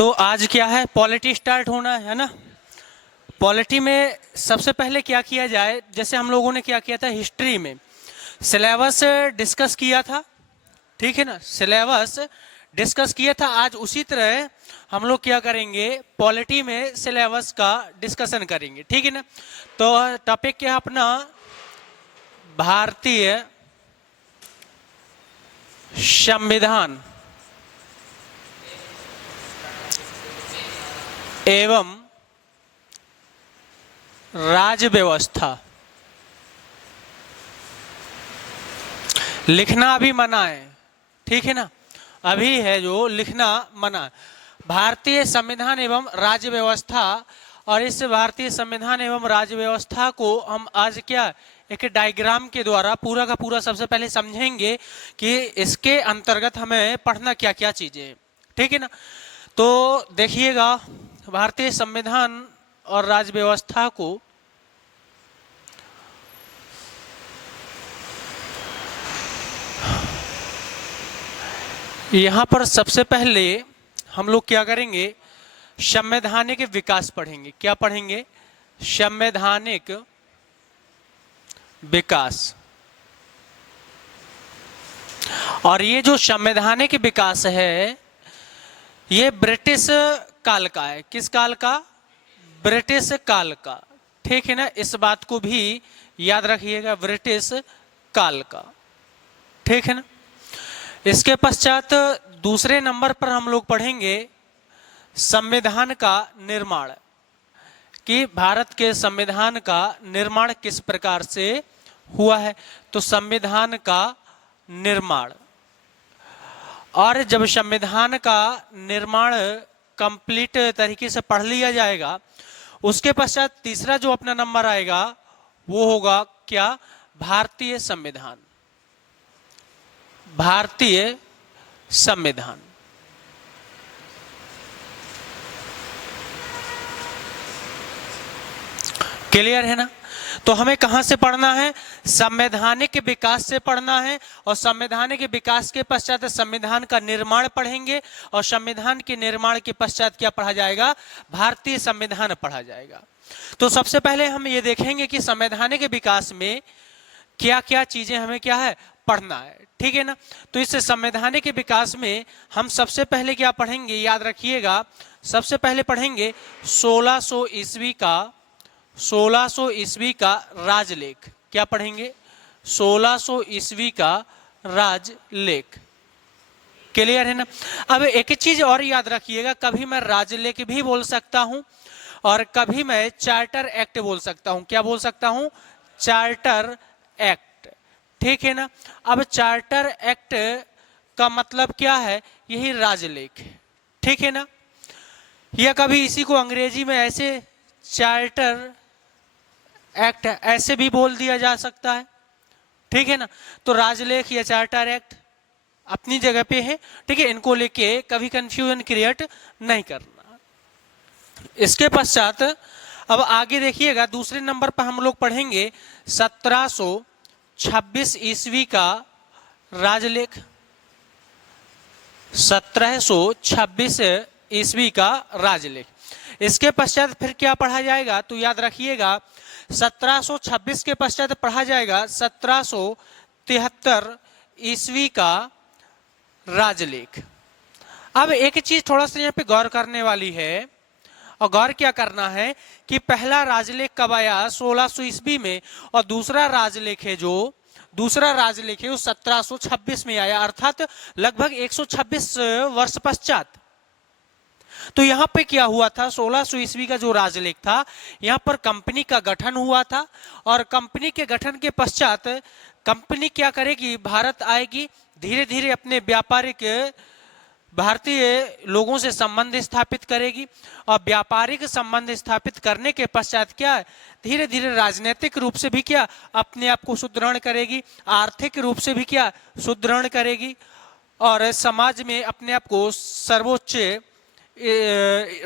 तो आज क्या है, पॉलिटी स्टार्ट होना है ना। पॉलिटी में सबसे पहले क्या किया जाए, जैसे हम लोगों ने क्या किया था हिस्ट्री में, सिलेबस डिस्कस किया था, ठीक है ना, सिलेबस डिस्कस किया था। आज उसी तरह हम लोग क्या करेंगे, पॉलिटी में सिलेबस का डिस्कशन करेंगे, ठीक है ना। तो टॉपिक क्या है अपना, भारतीय संविधान एवं राज्य व्यवस्था। लिखना अभी मना है, ठीक है ना, अभी है जो लिखना मना। भारतीय संविधान एवं राज्य व्यवस्था, और इस भारतीय संविधान एवं राज्य व्यवस्था को हम आज क्या एक डायग्राम के द्वारा पूरा का पूरा सबसे पहले समझेंगे कि इसके अंतर्गत हमें पढ़ना क्या क्या चीजें, ठीक है ना। तो देखिएगा, भारतीय संविधान और राज्य व्यवस्था को यहां पर सबसे पहले हम लोग क्या करेंगे, संवैधानिक विकास पढ़ेंगे। क्या पढ़ेंगे, संवैधानिक विकास। और ये जो संवैधानिक विकास है ये ब्रिटिश काल का है। किस काल का, ब्रिटिश काल का, ठीक है ना, इस बात को भी याद रखिएगा, ब्रिटिश काल का, ठीक है ना। इसके पश्चात दूसरे नंबर पर हम लोग पढ़ेंगे संविधान का निर्माण, कि भारत के संविधान का निर्माण किस प्रकार से हुआ है। तो संविधान का निर्माण, और जब संविधान का निर्माण कंप्लीट तरीके से पढ़ लिया जाएगा, उसके पश्चात तीसरा जो अपना नंबर आएगा वो होगा क्या, भारतीय संविधान। भारतीय संविधान, क्लियर है ना। तो हमें कहां से पढ़ना है, संवैधानिक विकास से पढ़ना है, और संवैधानिक विकास के पश्चात संविधान का निर्माण पढ़ेंगे, और संविधान के निर्माण के पश्चात क्या पढ़ा जाएगा, भारतीय संविधान पढ़ा जाएगा। तो सबसे पहले हम ये देखेंगे कि संवैधानिक विकास में क्या क्या चीजें हमें क्या है पढ़ना है, ठीक है ना। तो इस संवैधानिक विकास में हम सबसे पहले क्या पढ़ेंगे, याद रखिएगा, सबसे पहले पढ़ेंगे 1600 ईस्वी का राजलेख। क्या पढ़ेंगे, 1600 ईस्वी का राजलेख, क्लियर है ना। अब एक चीज और याद रखिएगा, कभी मैं राजलेख भी बोल सकता हूं और कभी मैं चार्टर एक्ट बोल सकता हूं। क्या बोल सकता हूं, चार्टर एक्ट, ठीक है ना। अब चार्टर एक्ट का मतलब क्या है, यही राजलेख, ठीक है ना। या कभी इसी को अंग्रेजी में ऐसे चार्टर एक्ट ऐसे भी बोल दिया जा सकता है, ठीक है ना। तो राजलेख या चार्टर एक्ट अपनी जगह पे है, ठीक है, इनको लेके कभी कंफ्यूजन क्रिएट नहीं करना। इसके पश्चात अब आगे देखिएगा, दूसरे नंबर पर हम लोग पढ़ेंगे 1726 ईस्वी का राजलेख। 1726 ईस्वी का राजलेख। इसके पश्चात फिर क्या पढ़ा जाएगा, तो याद रखिएगा 1726 के पश्चात पढ़ा जाएगा 1773 ईस्वी का राजलेख। अब एक चीज थोड़ा सा यहाँ पे गौर करने वाली है, और गौर क्या करना है कि पहला राजलेख कब आया, 1600 ईस्वी में, और दूसरा राजलेख है जो दूसरा राजलेख है वो 1726 में आया, अर्थात लगभग 126 वर्ष पश्चात। तो यहां पे क्या हुआ था, 1600 ईस्वी का जो राजलेख था, यहां पर कंपनी का गठन हुआ था, और कंपनी के गठन के पश्चात कंपनी क्या करेगी, भारत आएगी, धीरे धीरे अपने व्यापारिक भारतीय लोगों से संबंध स्थापित करेगी, और व्यापारिक संबंध स्थापित करने के पश्चात क्या धीरे धीरे राजनीतिक रूप से भी क्या अपने आप को सुदृढ़ करेगी, आर्थिक रूप से भी क्या सुदृढ़ करेगी, और समाज में अपने आप को सर्वोच्च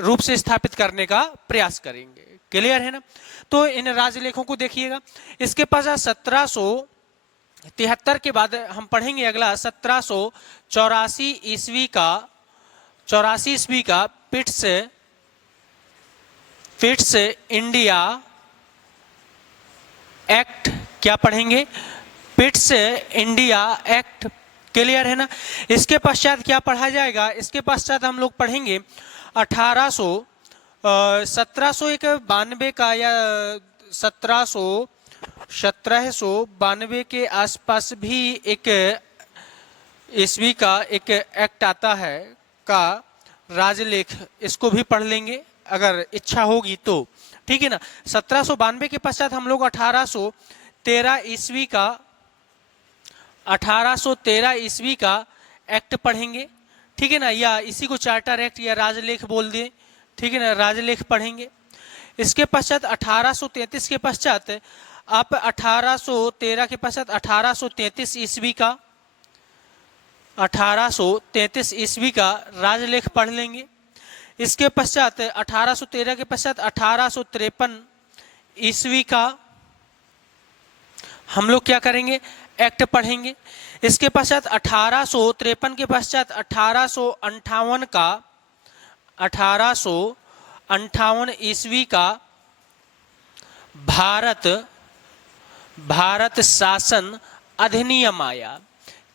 रूप से स्थापित करने का प्रयास करेंगे, क्लियर है ना। तो इन राजलेखों को देखिएगा। इसके पश्चात 1773 के बाद हम पढ़ेंगे अगला 1784 ईस्वी का फिट्स इंडिया एक्ट, क्या पढ़ेंगे? फिट्स इंडिया एक्ट, क्लियर है ना? इसके पश्चात क्या पढ़ा जाएगा? इसके पश्चात हम लोग पढ़ेंगे 1792 का या 1792 के आसपास भी एक ईस्वी का एक एक्ट आता है का राजलेख, इसको भी पढ़ लेंगे अगर इच्छा होगी तो, ठीक है ना? 1792 के पश्चात हम लोग 1813 ईस्वी का एक्ट पढ़ेंगे, ठीक है ना? या इसी को चार्टर एक्ट या राजलेख बोल दिए, ठीक है ना? राजलेख पढ़ेंगे। इसके पश्चात 1833 के पश्चात आप 1813 के पश्चात 1833 ईस्वी का राजलेख पढ़ लेंगे। इसके पश्चात 1813 के पश्चात 1853 ईस्वी का हम लोग क्या करेंगे? एक्ट पढ़ेंगे। इसके पश्चात 1853 के पश्चात 1858 ईस्वी का भारत शासन अधिनियम आया।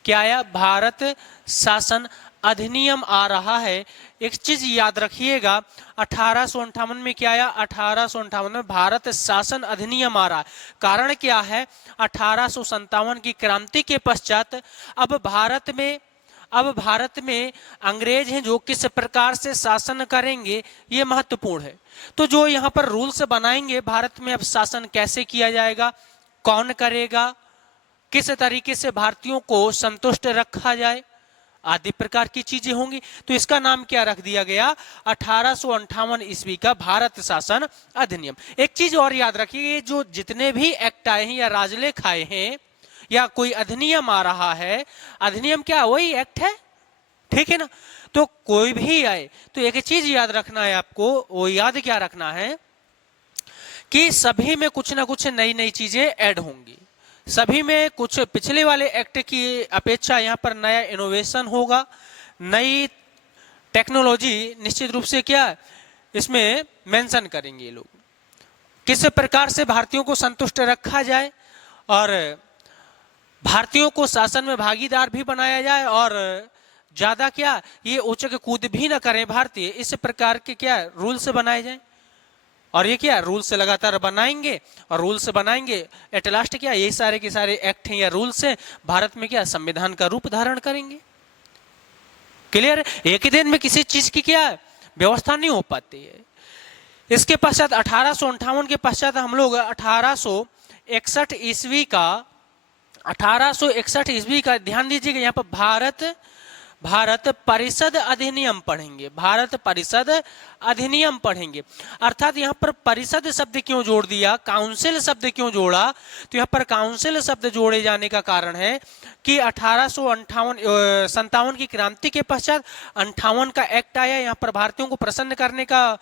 क्या आया? भारत शासन अधिनियम आ रहा है। एक चीज याद रखिएगा, 1858 में क्या आया? 1858 में भारत शासन अधिनियम आ रहा है। कारण क्या है? 1857 की क्रांति के पश्चात अब भारत में अंग्रेज हैं जो किस प्रकार से शासन करेंगे, ये महत्वपूर्ण है। तो जो यहाँ पर रूल्स बनाएंगे भारत में अब शासन कैसे किया जाएगा, कौन करेगा, किस तरीके से भारतीयों को संतुष्ट रखा जाए, आदि प्रकार की चीजें होंगी। तो इसका नाम क्या रख दिया गया? 1858 ईस्वी का भारत शासन अधिनियम। एक चीज और याद रखिए, जो जितने भी एक्ट आए हैं या राजलेख आए हैं या कोई अधिनियम आ रहा है, अधिनियम क्या? वही एक्ट है, ठीक है ना? तो कोई भी आए तो एक चीज याद रखना है आपको, वो याद क्या रखना है कि सभी में कुछ ना कुछ नई नई चीजें ऐड होंगी। सभी में कुछ पिछले वाले एक्ट की अपेक्षा यहाँ पर नया इनोवेशन होगा, नई टेक्नोलॉजी निश्चित रूप से क्या इसमें मेंशन करेंगे ये लोग, किस प्रकार से भारतीयों को संतुष्ट रखा जाए और भारतीयों को शासन में भागीदार भी बनाया जाए और ज्यादा क्या ये उचक कूद भी ना करें भारतीय, इस प्रकार के क्या रूल्स बनाए जाए। और ये क्या रूल्स लगातार बनाएंगे और रूल्स बनाएंगे, एट लास्ट क्या ये सारे के सारे एक्ट हैं या रूल्स हैं भारत में क्या संविधान का रूप धारण करेंगे। क्लियर? एक ही दिन में किसी चीज की क्या व्यवस्था नहीं हो पाती है। इसके पश्चात 1858 के पश्चात हम लोग 1861 ईस्वी का ध्यान दीजिएगा, यहाँ पर भारत परिषद अधिनियम पढ़ेंगे। भारत परिषद अधिनियम पढ़ेंगे। अर्थात यहाँ पर परिषद शब्द क्यों जोड़ दिया, काउंसिल शब्द क्यों जोड़ा? तो यहाँ पर काउंसिल शब्द जोड़े जाने का कारण है कि 1857 की क्रांति के पश्चात 58 का एक्ट आया। यहाँ पर भारतीयों को प्रसन्न करने का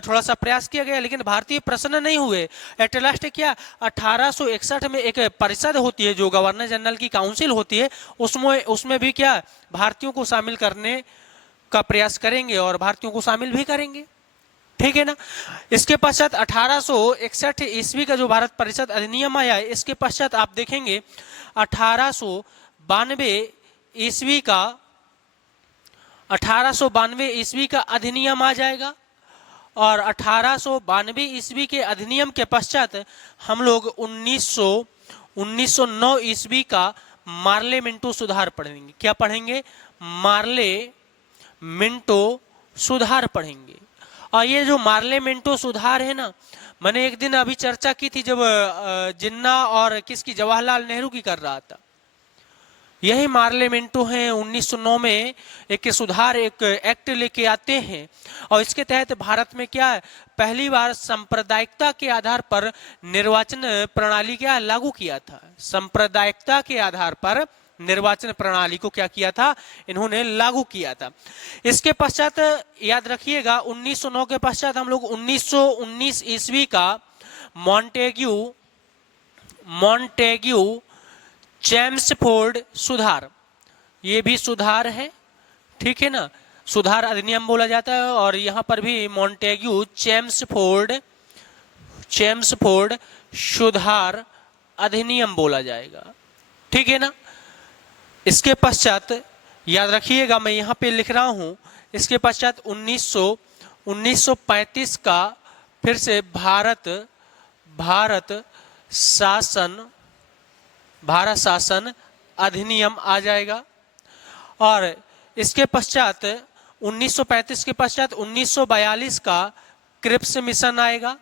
थोड़ा सा प्रयास किया गया, लेकिन भारतीय प्रसन्न नहीं हुए। एट लास्ट क्या 1861 में एक परिषद होती है जो गवर्नर जनरल की काउंसिल होती है, उसमें भी क्या भारतीयों को शामिल करने का प्रयास करेंगे और भारतीयों को शामिल भी करेंगे, ठीक है ना? इसके पश्चात 1861 ईस्वी का जो भारत परिषद अधिनियम आया है, इसके पश्चात आप देखेंगे 1892 ईस्वी का अधिनियम आ जाएगा और 1892 ईस्वी के अधिनियम के पश्चात हम लोग 1909 ईस्वी का मार्ले मिंटो सुधार पढ़ेंगे। क्या पढ़ेंगे? मार्ले मिंटो सुधार पढ़ेंगे। और ये जो मार्ले मिंटो सुधार है ना, मैंने एक दिन अभी चर्चा की थी जब जिन्ना और किसकी, जवाहरलाल नेहरू की कर रहा था। यही मार्ले मिंटो हैं 1909 में एक सुधार एक एक्ट लेके आते हैं और इसके तहत भारत में क्या है पहली बार सांप्रदायिकता के आधार पर निर्वाचन प्रणाली क्या लागू किया था। सांप्रदायिकता के आधार पर निर्वाचन प्रणाली को क्या किया था, इन्होंने लागू किया था। इसके पश्चात याद रखिएगा 1909 के पश्चात हम लोग 1919 ईस्वी का मॉन्टेग्यू चेम्सफोर्ड सुधार, ये भी सुधार है, ठीक है ना? सुधार अधिनियम बोला जाता है, और यहाँ पर भी मॉन्टेग्यू चेम्सफोर्ड सुधार अधिनियम बोला जाएगा। ठीक है ना। इसके पश्चात याद रखिएगा, मैं यहाँ पे लिख रहा हूँ, इसके पश्चात 1935 का फिर से भारत शासन अधिनियम आ जाएगा। और इसके पश्चात 1935 के पश्चात 1942 का क्रिप्स मिशन आएगा।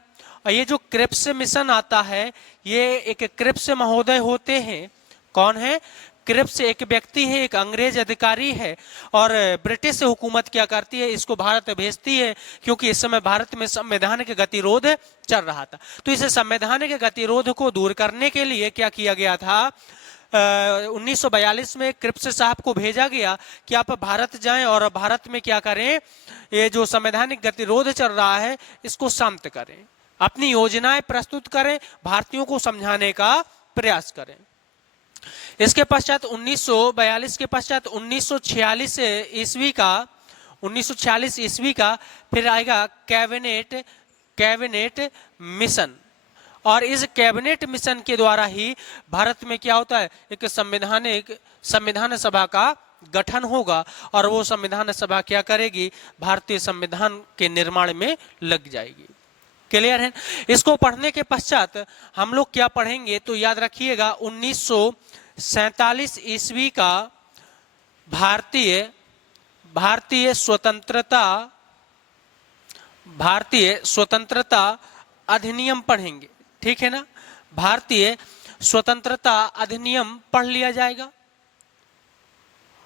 और ये जो क्रिप्स मिशन आता है, ये एक क्रिप्स महोदय होते हैं। कौन है? क्रिप्स एक व्यक्ति है, एक अंग्रेज अधिकारी है, और ब्रिटिश हुकूमत क्या करती है, इसको भारत भेजती है, क्योंकि इस समय भारत में संवैधानिक गतिरोध चल रहा था। तो इस संवैधानिक गतिरोध को दूर करने के लिए क्या किया गया था, 1942 में क्रिप्स साहब को भेजा गया कि आप भारत जाएं और भारत में क्या करें, ये जो संवैधानिक गतिरोध चल रहा है इसको शांत करें, अपनी योजनाएं प्रस्तुत करें, भारतीयों को समझाने का प्रयास करें। इसके पश्चात 1942 के पश्चात 1946 ईस्वी का फिर आएगा कैबिनेट मिशन। और इस कैबिनेट मिशन के द्वारा ही भारत में क्या होता है, एक संविधान सभा का गठन होगा, और वो संविधान सभा क्या करेगी, भारतीय संविधान के निर्माण में लग जाएगी। क्लियर है। इसको पढ़ने के पश्चात हम लोग क्या पढ़ेंगे, तो याद रखिएगा 1947 ईस्वी का भारतीय स्वतंत्रता अधिनियम पढ़ेंगे। ठीक है ना। भारतीय स्वतंत्रता अधिनियम पढ़ लिया जाएगा।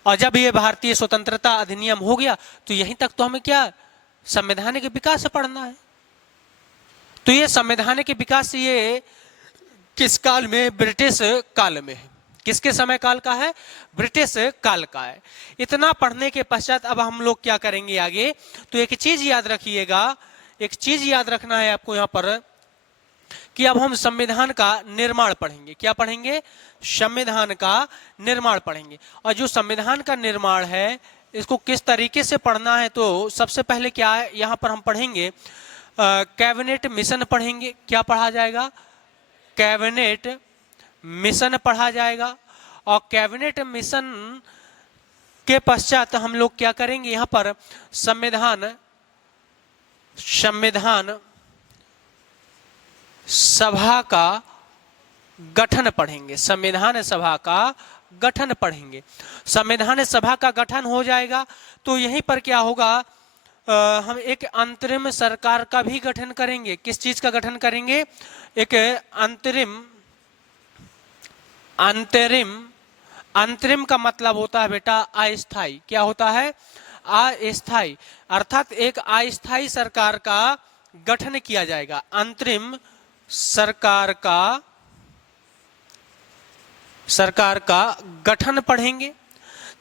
और जब ये भारतीय स्वतंत्रता अधिनियम हो गया तो यहीं तक तो हमें क्या, संवैधानिक विकास पढ़ना है। तो ये संवैधानिक विकास ये किस काल में, ब्रिटिश काल में है। किसके समय काल का है, ब्रिटिश काल का है। इतना पढ़ने के पश्चात अब हम लोग क्या करेंगे आगे, तो एक चीज याद रखिएगा, एक चीज याद रखना है आपको यहाँ पर, कि अब हम संविधान का निर्माण पढ़ेंगे। क्या पढ़ेंगे, संविधान का निर्माण पढ़ेंगे। और जो संविधान का निर्माण है इसको किस तरीके से पढ़ना है, तो सबसे पहले क्या है, यहाँ पर हम पढ़ेंगे कैबिनेट मिशन पढ़ेंगे। क्या पढ़ा जाएगा, कैबिनेट मिशन पढ़ा जाएगा। और कैबिनेट मिशन के पश्चात हम लोग क्या करेंगे, यहाँ पर संविधान सभा का गठन पढ़ेंगे। संविधान सभा का गठन पढ़ेंगे। संविधान सभा का गठन हो जाएगा तो यहीं पर क्या होगा, हम एक अंतरिम सरकार का भी गठन करेंगे। किस चीज का गठन करेंगे, एक अंतरिम का मतलब होता है बेटा अस्थाई। क्या होता है, अस्थाई। अर्थात एक अस्थाई सरकार का गठन किया जाएगा। अंतरिम सरकार का गठन पढ़ेंगे।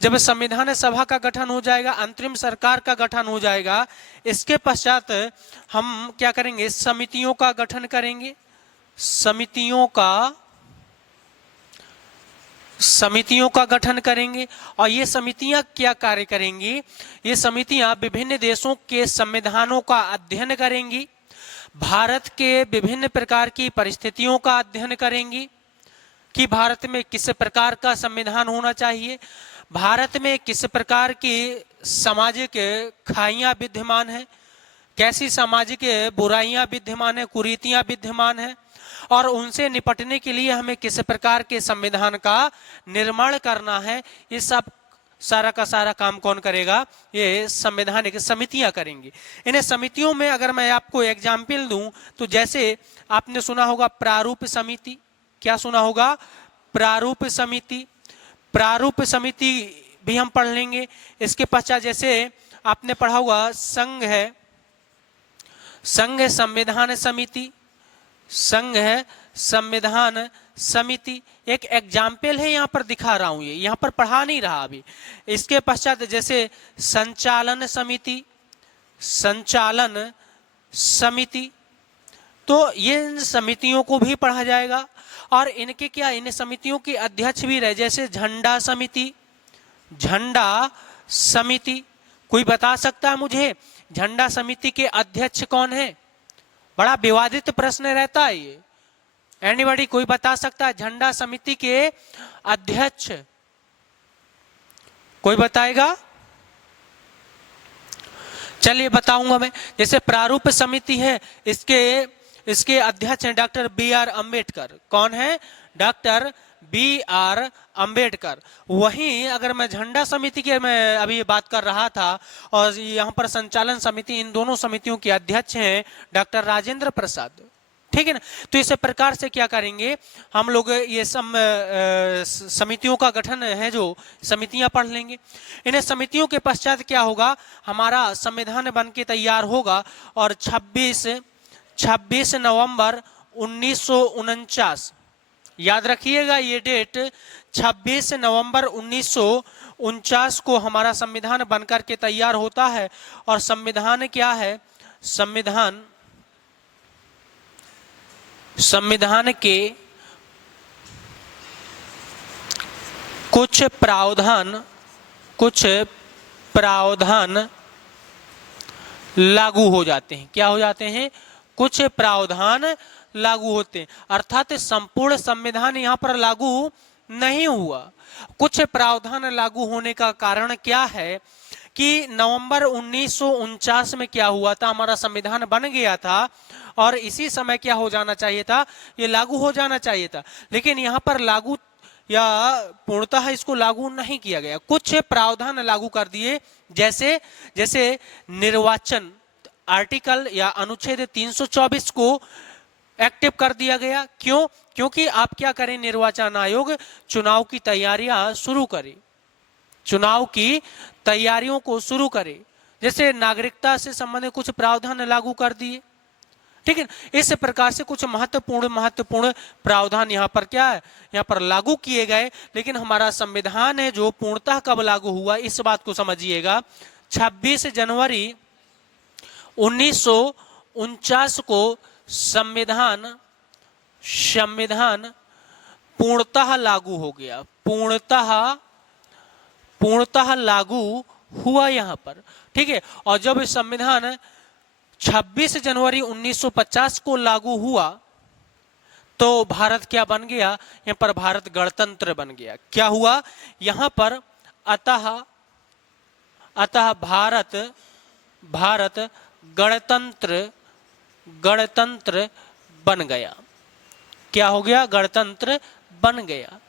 जब संविधान सभा का गठन हो जाएगा, अंतरिम सरकार का गठन हो जाएगा, इसके पश्चात हम क्या करेंगे, समितियों का गठन करेंगे। समितियों का गठन करेंगे। और ये समितियां क्या कार्य करेंगी, ये समितियां विभिन्न देशों के संविधानों का अध्ययन करेंगी, भारत के विभिन्न प्रकार की परिस्थितियों का अध्ययन करेंगी कि भारत में किस प्रकार का संविधान होना चाहिए, भारत में किस प्रकार की सामाजिक खाइयां विद्यमान है, कैसी सामाजिक बुराइयां विद्यमान है, कुरीतियां विद्यमान है, और उनसे निपटने के लिए हमें किस प्रकार के संविधान का निर्माण करना है। ये सब सारा का सारा काम कौन करेगा, ये संवैधानिक समितियां करेंगी। इन्हें समितियों में अगर मैं आपको एग्जाम्पल दूं तो जैसे आपने सुना होगा प्रारूप समिति। क्या सुना होगा, प्रारूप समिति। प्रारूप समिति भी हम पढ़ लेंगे। इसके पश्चात जैसे आपने पढ़ा होगा संघ संविधान समिति, संघ संविधान समिति। एक एग्जाम्पल है यहाँ पर दिखा रहा हूं, ये यहाँ पर पढ़ा नहीं रहा अभी। इसके पश्चात जैसे संचालन समिति, तो ये समितियों को भी पढ़ा जाएगा। और इनके क्या, इन समितियों के अध्यक्ष भी रहे, जैसे झंडा समिति, कोई बता सकता है मुझे झंडा समिति के अध्यक्ष कौन है? बड़ा विवादित प्रश्न रहता है ये। एनीबॉडी, कोई बता सकता है झंडा समिति के अध्यक्ष? कोई बताएगा? चलिए बताऊंगा मैं। जैसे प्रारूप समिति है, इसके अध्यक्ष हैं डॉक्टर बी आर अम्बेडकर। कौन है? Doctor B R Ambedkar. वहीं अगर मैं झंडा समिति की मैं अभी बात कर रहा था, और यहाँ पर संचालन समिति, इन दोनों समितियों के अध्यक्ष हैं डॉक्टर राजेंद्र प्रसाद। ठीक है ना? तो इस प्रकार से क्या करेंगे हम लोग, ये सब समितियों का गठन है, जो समितियां पढ़ लेंगे। इन्हें समितियों के पश्चात क्या होगा, हमारा संविधान बन के तैयार होगा। और 26 नवंबर 1949, याद रखिएगा ये डेट, 26 नवंबर 1949 को हमारा संविधान बनकर के तैयार होता है। और संविधान क्या है? संविधान के कुछ प्रावधान लागू हो जाते हैं। क्या हो जाते हैं? कुछ प्रावधान लागू होते हैं। अर्थात संपूर्ण संविधान यहां पर लागू नहीं हुआ। कुछ प्रावधान लागू होने का कारण क्या है कि नवंबर 1949 में क्या हुआ था, हमारा संविधान बन गया था और इसी समय क्या हो जाना चाहिए था, ये लागू हो जाना चाहिए था। लेकिन यहाँ पर लागू या पूर्णतः इसको लागू नहीं किया गया। कुछ प्रावधान लागू कर दिए, जैसे निर्वाचन आर्टिकल या अनुच्छेद 324 को एक्टिव कर दिया गया। क्यों? क्योंकि आप क्या करें, निर्वाचन आयोग चुनाव की तैयारियां शुरू करे, चुनाव की तैयारियों को शुरू करे। जैसे नागरिकता से संबंधित कुछ प्रावधान लागू कर दिए। ठीक है, इस प्रकार से कुछ महत्वपूर्ण प्रावधान यहाँ पर क्या है, यहाँ पर लागू किए गए। लेकिन हमारा संविधान है जो पूर्णतः कब लागू हुआ, इस बात को समझिएगा। 26 जनवरी 1949 को संविधान पूर्णतः लागू हो गया, पूर्णतः लागू हुआ यहाँ पर। ठीक है, और जब संविधान 26 जनवरी 1950 को लागू हुआ तो भारत क्या बन गया, यहाँ पर भारत गणतंत्र बन गया। क्या हुआ यहाँ पर, अतः भारत गणतंत्र बन गया। क्या हो गया? गणतंत्र बन गया।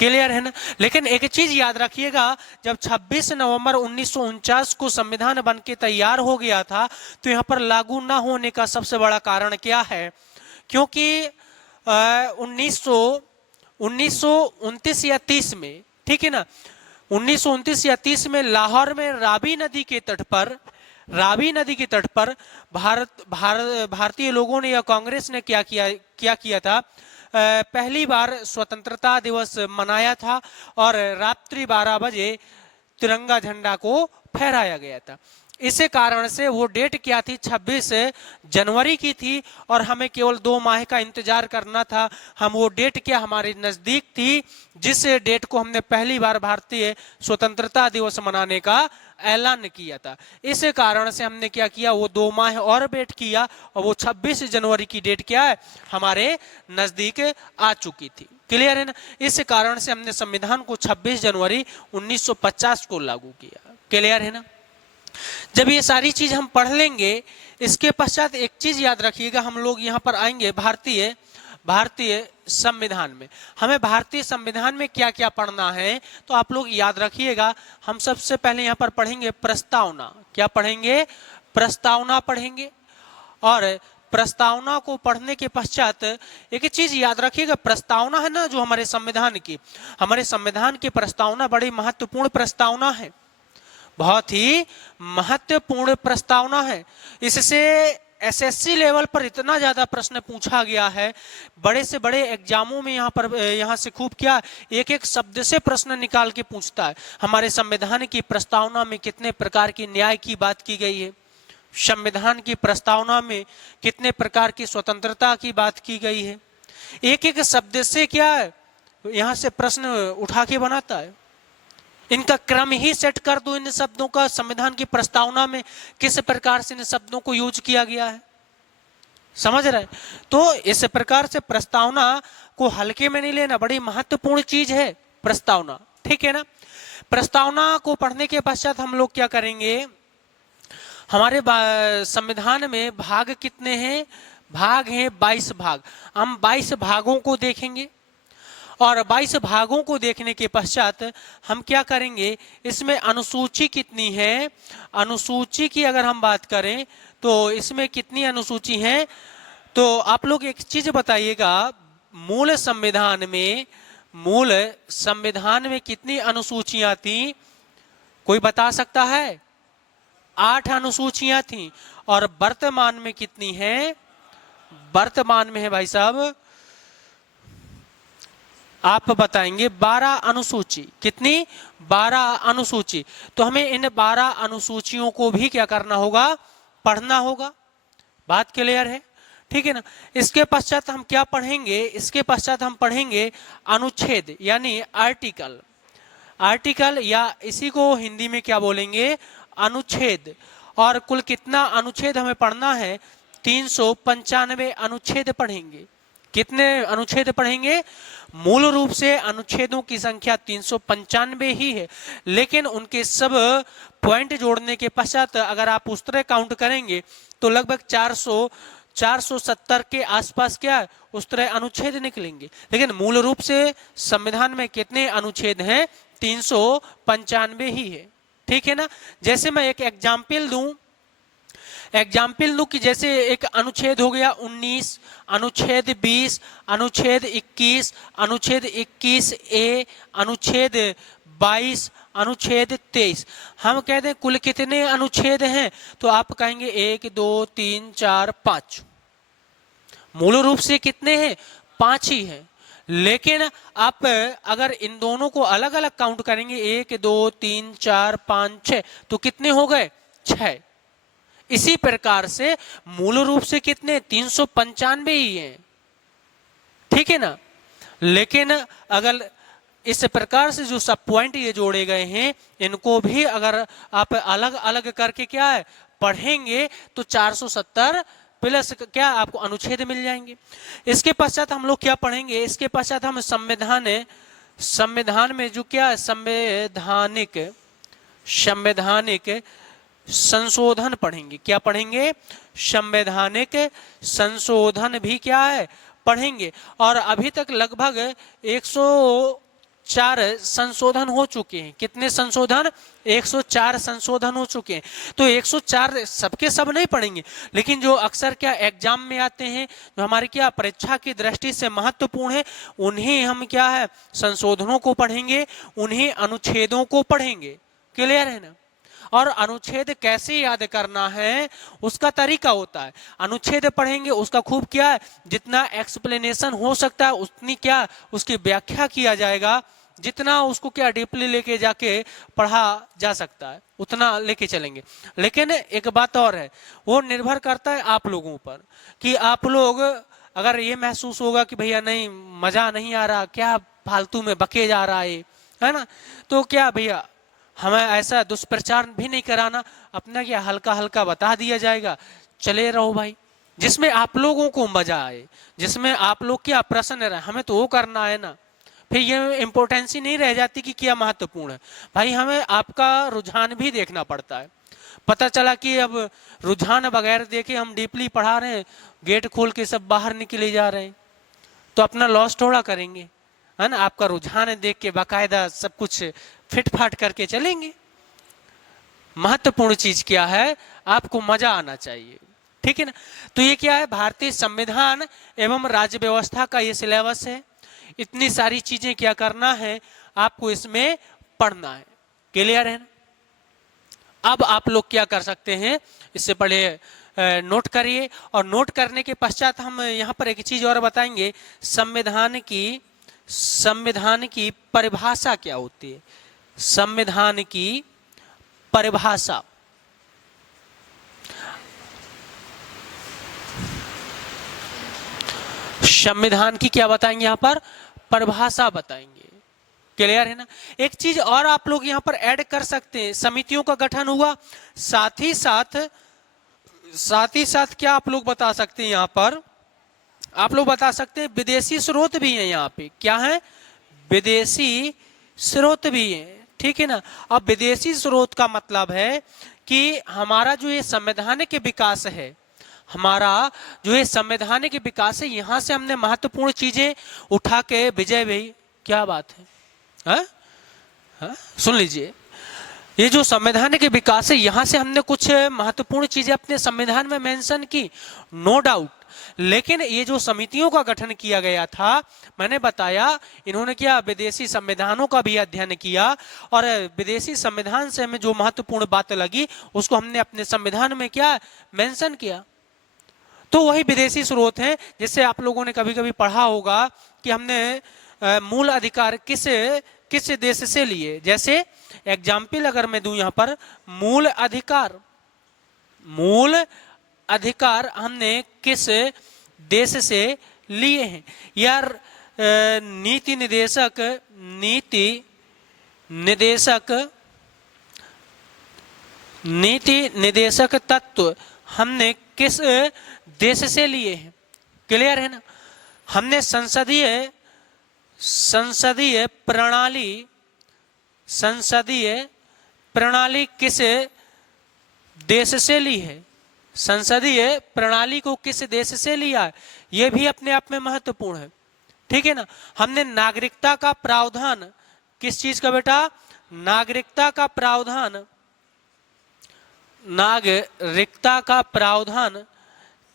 क्लियर है ना? लेकिन एक चीज याद रखिएगा, जब 26 नवंबर 1949 को संविधान बन के तैयार हो गया था तो यहाँ पर लागू ना होने का सबसे बड़ा कारण क्या है? क्योंकि 1929 या 30 में, ठीक है ना, 1929 या 30 में लाहौर में रावी नदी के तट पर भारतीय लोगों ने या कांग्रेस ने क्या किया था, पहली बार स्वतंत्रता दिवस मनाया था और रात्रि 12 बजे तिरंगा झंडा को फहराया गया था। इसी कारण से वो डेट क्या थी, 26 जनवरी की थी और हमें केवल 2 माह का इंतजार करना था। हम वो डेट क्या हमारे नजदीक थी, जिस डेट को हमने पहली बार भारतीय स्वतंत्रता दिवस मनाने का ऐलान किया था। इस कारण से हमने क्या किया, वो 2 माह और वेट किया और वो 26 जनवरी की डेट क्या है, हमारे नजदीक आ चुकी थी। क्लियर है ना? इस कारण से हमने संविधान को 26 जनवरी 1950 को लागू किया। क्लियर है ना? जब ये सारी चीज हम पढ़ लेंगे, इसके पश्चात एक चीज याद रखिएगा, हम लोग यहाँ पर आएंगे भारतीय संविधान में। हमें भारतीय संविधान में क्या क्या पढ़ना है, तो आप लोग याद रखिएगा। हम सबसे पहले यहाँ पर पढ़ेंगे प्रस्तावना। क्या पढ़ेंगे? प्रस्तावना पढ़ेंगे। और प्रस्तावना को पढ़ने के पश्चात एक चीज याद रखिएगा, प्रस्तावना है ना जो हमारे संविधान की प्रस्तावना बड़ी महत्वपूर्ण प्रस्तावना है, बहुत ही महत्वपूर्ण प्रस्तावना है। इससे एसएससी लेवल पर इतना ज्यादा प्रश्न पूछा गया है, बड़े से बड़े एग्जामों में यहाँ से खूब क्या एक एक शब्द से प्रश्न निकाल के पूछता है। हमारे संविधान की प्रस्तावना में कितने प्रकार की न्याय की बात की गई है, संविधान की प्रस्तावना में कितने प्रकार की स्वतंत्रता की बात की गई है, एक एक शब्द से क्या है यहाँ से प्रश्न उठा के बनाता है। इनका क्रम ही सेट कर दो इन शब्दों का। संविधान की प्रस्तावना में किस प्रकार से इन शब्दों को यूज किया गया है, समझ रहे हैं? तो इस प्रकार से प्रस्तावना को हल्के में नहीं लेना, बड़ी महत्वपूर्ण चीज है प्रस्तावना, ठीक है ना। प्रस्तावना को पढ़ने के पश्चात हम लोग क्या करेंगे, हमारे संविधान में भाग कितने हैं, भाग हैं 22 भाग। हम 22 भागों को देखेंगे और 22 भागों को देखने के पश्चात हम क्या करेंगे, इसमें अनुसूची कितनी है, अनुसूची की अगर हम बात करें तो इसमें कितनी अनुसूची है। तो आप लोग एक चीज बताइएगा, मूल संविधान में कितनी अनुसूचियां थी, कोई बता सकता है? 8 अनुसूचियां थी। और वर्तमान में कितनी है, वर्तमान में है भाई साहब, आप बताएंगे 12 अनुसूची। कितनी? 12 अनुसूची। तो हमें इन 12 अनुसूचियों को भी क्या करना होगा, पढ़ना होगा। बात क्लियर है, ठीक है ना। इसके पश्चात हम क्या पढ़ेंगे, इसके पश्चात हम पढ़ेंगे अनुच्छेद यानी आर्टिकल। आर्टिकल या इसी को हिंदी में क्या बोलेंगे, अनुच्छेद। और कुल कितना अनुच्छेद हमें पढ़ना है, 395 अनुच्छेद पढ़ेंगे। कितने अनुच्छेद पढ़ेंगे? मूल रूप से अनुच्छेदों की संख्या 395 ही है, लेकिन उनके सब पॉइंट जोड़ने के पश्चात अगर आप उस तरह काउंट करेंगे तो लगभग 470 के आसपास क्या उस तरह अनुच्छेद निकलेंगे। लेकिन मूल रूप से संविधान में कितने अनुच्छेद हैं, 395 ही है, ठीक है ना। जैसे मैं एक एग्जाम्पल दूं कि जैसे एक अनुच्छेद हो गया 19, अनुच्छेद 20, अनुच्छेद 21, अनुच्छेद 21A, अनुच्छेद 22, अनुच्छेद 23। हम कहते हैं कुल कितने अनुच्छेद हैं, तो आप कहेंगे 1 2 3 4 5। मूल रूप से कितने हैं, 5 ही हैं। लेकिन आप अगर इन दोनों को अलग अलग काउंट करेंगे, 1 2 3 4 5 6, तो कितने हो गए, 6। इसी प्रकार से मूल रूप से कितने, 395 ही हैं, ठीक है ना। लेकिन अगर इस प्रकार से जो सब पॉइंट ये जोड़े गए हैं, इनको भी अगर आप अलग अलग करके क्या है पढ़ेंगे तो 470 प्लस क्या आपको अनुच्छेद मिल जाएंगे। इसके पश्चात हम लोग क्या पढ़ेंगे, इसके पश्चात हम संविधान में जो क्या संवैधानिक संशोधन पढ़ेंगे। क्या पढ़ेंगे, संवैधानिक संशोधन भी क्या है पढ़ेंगे। और अभी तक लगभग 104 संशोधन हो चुके हैं। कितने संशोधन, 104 संशोधन हो चुके हैं। तो 104 सबके सब नहीं पढ़ेंगे, लेकिन जो अक्सर क्या एग्जाम में आते हैं, जो हमारी क्या परीक्षा की दृष्टि से महत्वपूर्ण है, उन्हें हम क्या है संशोधनों को पढ़ेंगे, उन्हें अनुच्छेदों को पढ़ेंगे। क्लियर है ना। और अनुच्छेद कैसे याद करना है उसका तरीका होता है। अनुच्छेद पढ़ेंगे, उसका खूब क्या है जितना एक्सप्लेनेशन हो सकता है उतनी क्या उसकी व्याख्या किया जाएगा, जितना उसको क्या डीपली लेके जाके पढ़ा जा सकता है उतना लेके चलेंगे। लेकिन एक बात और है, वो निर्भर करता है आप लोगों पर कि आप लोग अगर ये महसूस होगा कि भैया नहीं मजा नहीं आ रहा, क्या फालतू में बके जा रहा है ना, तो क्या भैया हमें ऐसा दुष्प्रचार भी नहीं कराना, अपना क्या हल्का हल्का बता दिया जाएगा, चले रहो भाई, जिसमें आप लोगों को मजा आए, जिसमें आप लोग क्या प्रसन्न रहे, हमें तो वो करना है ना। फिर ये इम्पोर्टेंसी नहीं रह जाती कि क्या महत्वपूर्ण है भाई, हमें आपका रुझान भी देखना पड़ता है। पता चला कि अब रुझान बगैर देखे हम डीपली पढ़ा रहे हैं, गेट खोल के सब बाहर निकले जा रहे हैं, तो अपना लॉस थोड़ा करेंगे, है ना। आपका रुझान देख के बाकायदा सब कुछ फिट फाट करके चलेंगे। महत्वपूर्ण चीज क्या है, आपको मजा आना चाहिए, ठीक है ना। तो ये क्या है, भारतीय संविधान एवं राज्य व्यवस्था का ये सिलेबस है। इतनी सारी चीजें क्या करना है आपको इसमें पढ़ना है। क्लियर है ना। अब आप लोग क्या कर सकते हैं, इससे पहले नोट करिए, और नोट करने के पश्चात हम यहाँ पर एक चीज और बताएंगे, संविधान की परिभाषा क्या होती है। संविधान की परिभाषा, संविधान की क्या बताएंगे, यहां पर परिभाषा बताएंगे। क्लियर है ना। एक चीज और आप लोग यहाँ पर ऐड कर सकते हैं, समितियों का गठन हुआ, साथ ही साथ क्या आप लोग बता सकते हैं, यहाँ पर आप लोग बता सकते हैं विदेशी स्रोत भी हैं, यहाँ पे क्या है, विदेशी स्रोत भी हैं, ठीक है ना। अब विदेशी स्रोत का मतलब है कि हमारा जो ये संवैधानिक विकास है, हमारा जो ये संवैधानिक विकास है, यहाँ से हमने महत्वपूर्ण चीजें उठा के, विजय भाई क्या बात है, हाँ? सुन लीजिए, ये जो संवैधानिक विकास है, यहाँ से हमने कुछ महत्वपूर्ण चीजें अपने संविधान में मेंशन की, नो डाउट। लेकिन ये जो समितियों का गठन किया गया था, मैंने बताया इन्होंने क्या, विदेशी संविधानों का भी अध्ययन किया, और विदेशी संविधान से हमें जो महत्वपूर्ण बात लगी उसको हमने अपने संविधान में क्या मेंशन किया। तो वही विदेशी स्रोत हैं, जिससे आप लोगों ने कभी कभी पढ़ा होगा कि हमने मूल अधिकार किस देश से लिए। जैसे एग्जाम्पल अगर मैं दूं यहाँ पर, मूल अधिकार हमने किस देश से लिए हैं यार। नीति निदेशक तत्व हमने किस देश से लिए हैं, क्लियर है ना। हमने संसदीय प्रणाली किस देश से ली है, संसदीय प्रणाली को किस देश से लिया है, यह भी अपने आप में महत्वपूर्ण है, ठीक है ना। हमने नागरिकता का प्रावधान, किस चीज का बेटा, नागरिकता का प्रावधान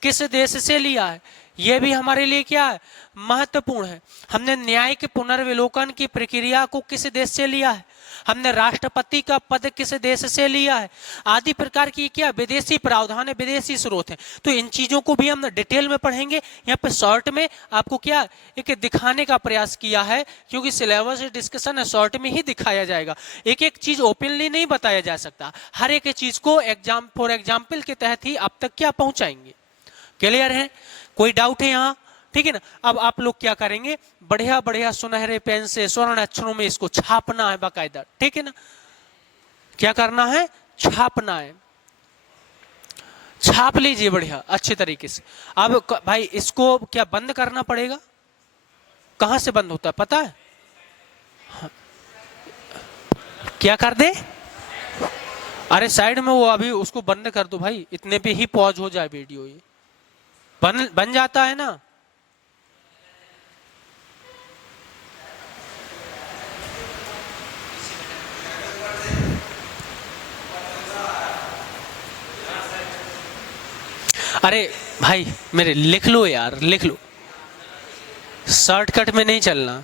किस देश से लिया है, यह भी हमारे लिए क्या है, महत्वपूर्ण है। हमने न्यायिक पुनर्विलोकन की प्रक्रिया को किस देश से लिया है, हमने राष्ट्रपति का पद किस देश से लिया है, आदि प्रकार की क्या विदेशी प्रावधान है, विदेशी स्रोत है। तो इन चीजों को भी हम डिटेल में पढ़ेंगे। यहाँ पे शॉर्ट में आपको क्या एक दिखाने का प्रयास किया है, क्योंकि सिलेबस डिस्कशन है, शॉर्ट में ही दिखाया जाएगा। एक एक चीज ओपनली नहीं बताया जा सकता, हर एक चीज को फॉर एग्जाम्पल के तहत ही आप तक क्या पहुंचाएंगे, क्लियर है। कोई डाउट है यहाँ, ठीक है ना। अब आप लोग क्या करेंगे, बढ़िया बढ़िया सुनहरे पेन से स्वर्ण अक्षरों में इसको छापना है बाकायदा, ठीक है ना। क्या करना है, छापना है, छाप लीजिए बढ़िया अच्छे तरीके से। अब भाई इसको क्या बंद करना पड़ेगा, कहां से बंद होता है पता है, हाँ। क्या कर दे, अरे साइड में वो अभी उसको बंद कर दो भाई, इतने पे ही पॉज हो जाए वीडियो, ये बन जाता है ना। अरे भाई मेरे लिख लो यार, लिख लो, शॉर्टकट में नहीं चलना।